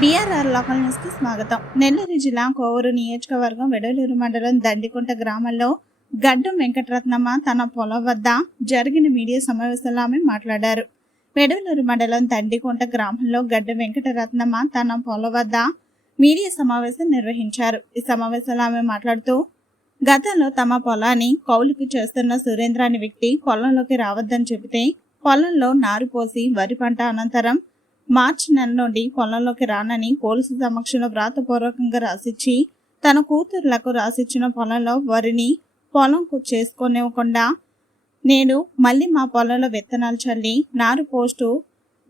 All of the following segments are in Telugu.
బీఆర్ఆర్ లోకల్ న్యూస్కి స్వాగతం. నెల్లూరు జిల్లా కోవూరు నియోజకవర్గం వెడలూరు మండలం దండికుంట గ్రామంలో గడ్డం వెంకటరత్నమ్మ తన పొలం వద్ద జరిగిన మీడియా సమావేశంలో ఆమె మాట్లాడారు. వెడలూరు మండలం దండికుంట గ్రామంలో గడ్డ వెంకటరత్నమ్మ తన పొలం వద్ద మీడియా సమావేశం నిర్వహించారు. ఈ సమావేశంలో ఆమె మాట్లాడుతూ గతంలో తమ పొలాన్ని కౌలుకు చేస్తున్న సురేంద్ర అనే వ్యక్తి పొలంలోకి రావద్దని చెబితే పొలంలో నారు పోసి వరి పంట అనంతరం మార్చి నెల నుండి పొలంలోకి రానని పోలీసు సమక్షంలో వ్రాతపూర్వకంగా రాసిచ్చి తన కూతుర్లకు రాసిచ్చిన పొలంలో వరిని పొలంకు చేసుకోనివ్వకుండా నేను మళ్ళీ మా పొలంలో విత్తనాలు చల్లి నారు పోస్టు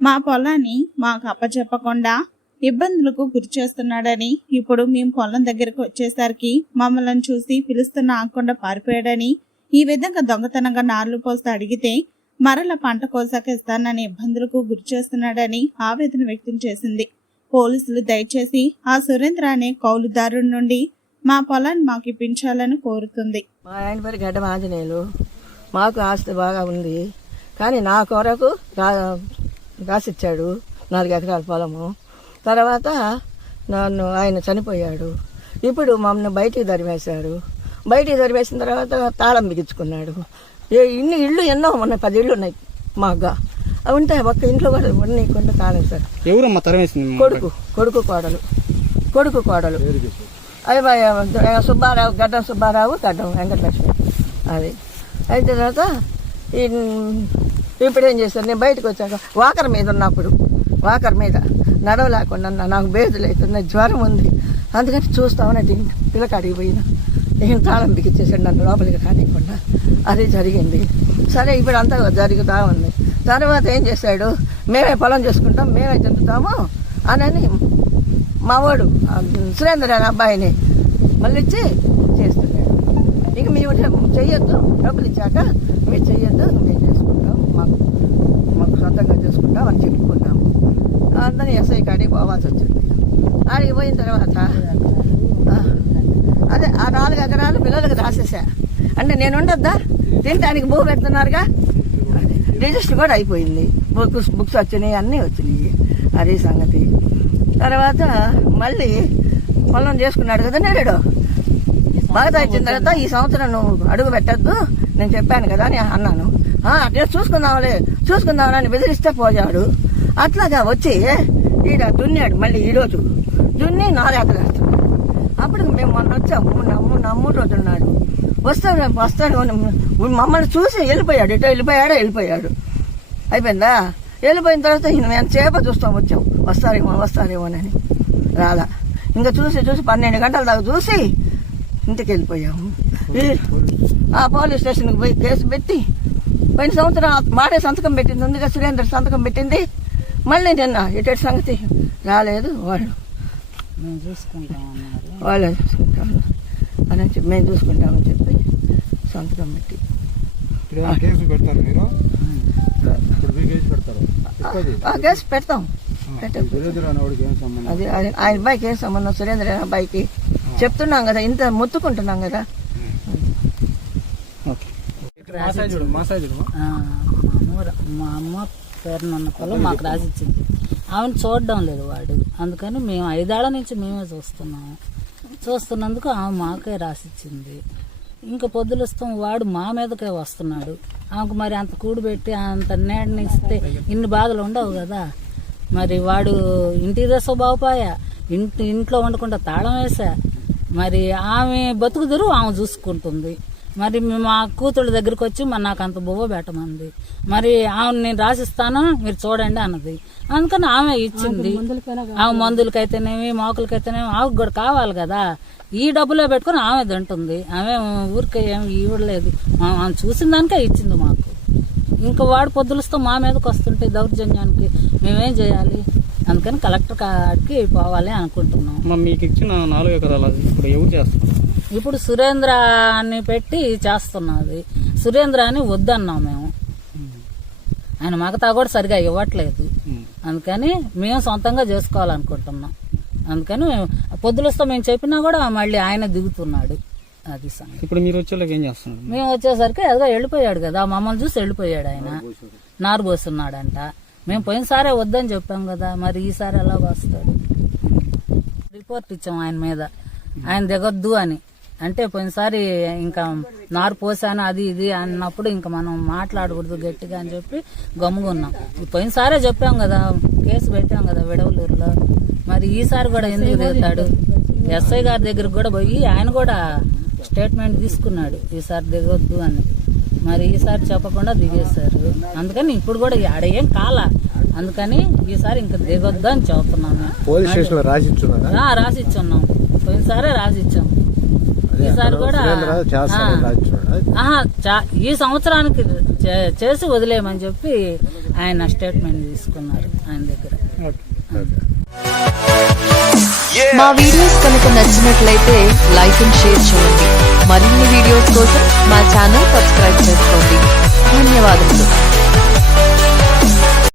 మా పొలాన్ని మాకు అప్పచెప్పకుండా ఇబ్బందులకు గురి చేస్తున్నాడని ఇప్పుడు మేము పొలం దగ్గరకు వచ్చేసరికి మమ్మల్ని చూసి పిలుస్తున్న ఆకుండా పారిపోయాడని ఈ విధంగా దొంగతనంగా నార్లు పోస్తూ అడిగితే మరల పంట కోసాక ఇస్తానని ఇబ్బందులకు గురి చేస్తున్నాడని ఆవేదన వ్యక్తం చేసింది. పోలీసులు దయచేసి ఆ సురేంద్ర అనే కౌలుదారుడి నుండి మా పొలాన్ని మాకు ఇప్పించాలని కోరుతుంది. మా ఆయన పేరు గడ్డ ఆంజనేయులు. మాకు ఆస్తి బాగా ఉంది. కానీ నా కొరకు రా రాసిచ్చాడు. నాలుగు ఎకరాల పొలము. తర్వాత నన్ను ఆయన చనిపోయాడు. ఇప్పుడు మమ్మల్ని బయటికి దరివేశాడు బయటికి దరివేసిన తర్వాత తాళం బిగించుకున్నాడు. ఏ ఇన్ని ఇళ్ళు ఎన్నో ఉన్నాయి పది ఇళ్ళు ఉన్నాయి. మాగా అవి ఉంటే ఒక్క ఇంట్లో కూడా ఉన్నాయి కొన్ని తాళం సార్. ఎవరమ్మా తరమేసింది కొడుకు కొడుకు కోడలు. కొడుకు కోడలు. అవి సుబ్బారావు గడ్డం సుబ్బారావు గడ్డం వెంకటలక్ష్మి. అది. అయితే తర్వాత ఈ ఇప్పుడు ఏం చేశారు? నేను బయటకు వచ్చాక వాకర్ మీద ఉన్నప్పుడు వాకర్ మీద నడవలేకుండా. నాకు బేదులు అవుతుంది జ్వరం ఉంది. అందుకని చూస్తామని పిల్లకాడికి పోయినా. నేను తాళం బిగించేసాడు నన్ను లోపలికి రానివ్వకుండా. అది జరిగింది. సరే ఇప్పుడు అంతా జరుగుతూ ఉంది. తర్వాత ఏం చేశాడు? మేమే పొలం చేసుకుంటాం మేమే తింటుతాము అని మావాడు సురేందర్ సురేంద్ర అనే అబ్బాయిని మళ్ళీ ఇచ్చి చేస్తున్నాడు. ఇక మేము చెయ్యొద్దు డబ్బులు ఇచ్చాక మీరు చెయ్యొద్దు మేము చేసుకుంటాం మాకు మాకు సొంతంగా చేసుకుంటాం అని చెప్పుకున్నాము. అందరినీ ఎస్ఐ కాడికి పోవాల్సి వచ్చింది. ఆడికి పోయిన తర్వాత అదే ఆ నాలుగు ఎకరాలు పిల్లలకు రాసేసా. అంటే నేను ఉండొద్దా? తినటానికి భూ పెడుతున్నారుగా? రిజిస్టర్ కూడా అయిపోయింది. బుక్స్ బుక్స్ వచ్చినాయి అన్నీ వచ్చినాయి. అదే సంగతి. తర్వాత మళ్ళీ పొలం చేసుకున్నాడు కదా నేడు. బాగా ఇచ్చిన తర్వాత ఈ సంవత్సరం నువ్వు అడుగు పెట్టద్దు. నేను చెప్పాను కదా అని అన్నాను. అట్లా చూసుకుందాంలే. చూసుకుందామని బెదిరిస్తే పోయాడు. అట్లాగా వచ్చి ఈడ దున్నాడు మళ్ళీ ఈరోజు దున్ని నాలుగు అప్పుడు మేము మొన్న వచ్చాము. నమ్ము నమ్ము రోజు ఉన్నాడు వస్తాడు వస్తాడు. మమ్మల్ని చూసి వెళ్ళిపోయాడు. ఎటో వెళ్ళిపోయాడో వెళ్ళిపోయాడు. అయిపోయిందా? వెళ్ళిపోయిన తర్వాత మేము చేప చూస్తాం వచ్చాం. వస్తారేమో వస్తారేమోనని రాలా. ఇంకా చూసి చూసి పన్నెండు గంటల దాకా చూసి ఇంటికి వెళ్ళిపోయాము. ఆ పోలీస్ స్టేషన్కి పోయి కేసు పెట్టి పోయిన సంవత్సరం మాడే సంతకం పెట్టింది. ఉందిగా సురేంద్ర సంతకం పెట్టింది. మళ్ళీ నిన్న ఇటు సంగతి రాలేదు వాళ్ళు వాళ్ళే చూసుకుంటాం అని చెప్పి మేము చూసుకుంటామని చెప్పి సంతకం పెట్టి. పెడతారు మీరు? కేసు పెడతాం. అది ఆయన అబ్బాయికి ఏం సంబంధం? సురేంద్ర అబ్బాయికి చెప్తున్నాం కదా ఇంత మొత్తుకుంటున్నాం కదా. మా అమ్మ పేరునున్న పొలం మాకు రాసిచ్చింది. ఆమెను చూడడం లేదు వాడు. అందుకని మేము ఐదేళ్ళ నుంచి మేమే చూస్తున్నాము. చూస్తున్నందుకు ఆమె మాకే రాసిచ్చింది. ఇంకా పొద్దులుస్తాం వాడు మా మీదకే వస్తున్నాడు. ఆమెకు మరి అంత కూడబెట్టి అంత నీడని ఇస్తే ఇన్ని బాధలు ఉండవు కదా. మరి వాడు ఇంటి స్వభావపాయ. ఇంటి ఇంట్లో ఉండకుండా తాళం వేసా మరి ఆమె బతుకుదురు ఆమె చూసుకుంటుంది. మరి మీ- మా కూతుళ్ళ దగ్గరికి వచ్చి మరి నాకు అంత బువ్వ పెట్టమంది. మరి ఆమె నేను రాసిస్తాను మీరు చూడండి అన్నది. అందుకని ఆమె ఇచ్చింది. ఆమె మందులకైతేనేమి మోకులకైతేనేమి ఆమెకు కూడా కావాలి కదా. ఈ డబ్బులో పెట్టుకుని ఆమె తింటుంది. ఆమె ఊరికే ఏమి ఇవ్వలేదు. ఆమె చూసిన దానికే ఇచ్చింది మాకు. ఇంకా వాడు పొద్దులతో మా మీదకి వస్తుంటే దౌర్జన్యానికి మేమేం చేయాలి? అందుకని కలెక్టర్ కాడికి పోవాలి అనుకుంటున్నాం. మీకు ఇచ్చిన నాలుగు ఎకరాలు ఇప్పుడు ఎవరు చేస్తారు ఇప్పుడు సురేంద్ర అని పెట్టి చేస్తున్నది. సురేంద్ర అని వద్దన్నాం మేము. ఆయన మగతా కూడా సరిగా ఇవ్వట్లేదు. అందుకని మేము సొంతంగా చేసుకోవాలనుకుంటున్నాం. అందుకని పొద్దులతో మేము చెప్పినా కూడా మళ్ళీ ఆయన దిగుతున్నాడు. అది ఇప్పుడు మీరు వచ్చేలాగా ఏం చేస్తున్నారు? మేము వచ్చేసరికి అదిగో వెళ్ళిపోయాడు కదా మమ్మల్ని చూసి వెళ్ళిపోయాడు ఆయన. నారు పోస్తున్నాడంట మేము పోయినసారే వద్దని చెప్పాం కదా మరి ఈసారి ఎలా వస్తాడు? రిపోర్ట్ ఇచ్చాం ఆయన మీద. ఆయన దిగొద్దు అని. అంటే పోయినసారి ఇంకా నారు పోసాను అది ఇది అన్నప్పుడు ఇంకా మనం మాట్లాడకూడదు గట్టిగా అని చెప్పి గమ్ముకున్నాం పోయినసారే చెప్పాం కదా కేసు పెట్టాం కదా విడవలూరులో. మరి ఈసారి కూడా ఎందుకు దిగుతాడు ఎస్ఐ గారి దగ్గరకు కూడా పోయి ఆయన కూడా స్టేట్మెంట్ తీసుకున్నాడు ఈసారి దిగొద్దు అని. మరి ఈసారి చెప్పకుండా దిగేశారు. అందుకని ఇప్పుడు కూడా ఆడ ఏం కాల. అందుకని ఈసారి ఇంకా దిగొద్దు అని చెబుతున్నాము ఆ, రాసిచ్చున్నాం. పోయినసారే రాసిచ్చాం ఈసారి కూడా చేస్తానని రాసిచ్చున్నాడా ఆహా, చా- ఈ సంవత్సరానికి చే- చేసి వదిలేయమని చెప్పి ఆయన స్టేట్మెంట్ తీసుకున్నారు ఆయన దగ్గర. మా వీడియోస్ కనుక నచ్చినట్లయితే లైక్ అండ్ షేర్ చేయండి. మరిన్ని వీడియోస్ కోసం మా ఛానల్ సబ్స్క్రైబ్ చేసుకోండి.